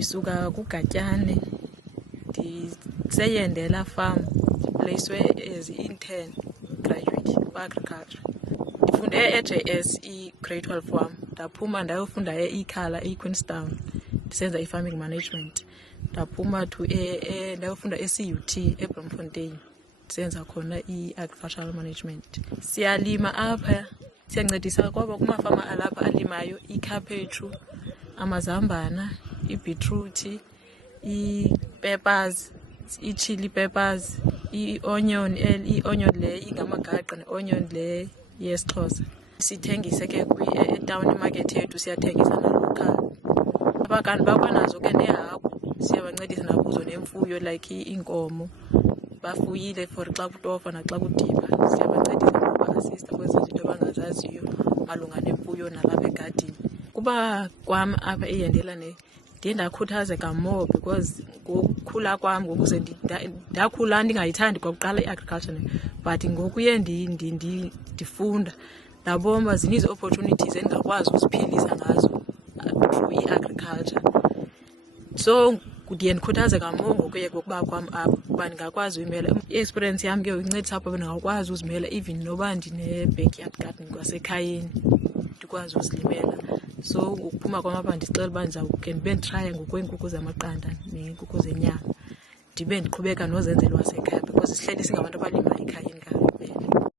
Ndisuka kuGatyane, ndiseyendela farm, ndiplacewe as intern graduate for agriculture. Ndifunde e-JS i-grade 12 wam, ndaphuma ndayofunda e-Ikhala eQueenstown ndisenza i-farming management. Ndaphuma to ndayofunda e-CUT eBloemfontein ndisenza khona i-agricultural management. Siyalima apha, siyancedisa kwaba kumafama alapha alimayo ikhaphetshu, amazambana, ibhitruthi, ii-peppers, ii-chili peppers, i-onion le ingamagaqa ne-onion le yesiXhosa. Sithengise ke etawuni imakethi yethu, siyathengisa na-local. Abakanti bakwanazo ke neehagu, siyabancedisa nakuzo nemfuyo like iinkomo. Bafuyile for xa kutofa naxa kudipha, siyabancedisa nokuba-asista kwezi zinto bangazaziyo malunga nemfuyo nalapha egadini. Kuba kwam apha eyendela ndiye ndakhuthazeka more because ngokukhula kwam ngokuze ndakhula ndingayithandi kwakuqala i-agriculture, but ngokuye ndifunda ndabona uba zininzi opportunities endingakwazi uziphilisa ngazo through i-agriculture. So ndiye ndikhuthazeka more ngokuye kokuba kwam apha uba ndingakwazi uyimela. I-experience yam ke incedisa apho ndingakwazi uzimela even noba ndine-backyard garden kwasekhayeni ndikwazi uzilimela. So ngokuphuma kwam apha ndicela uba ndizawuke ndibe nditraya ngokweenkukhu zamaqanda neenkukhu zenyama, ndibe ndiqhubeka nozenzela wasekhaya because sihleli singabantu abalima ekhayeni kakhulu.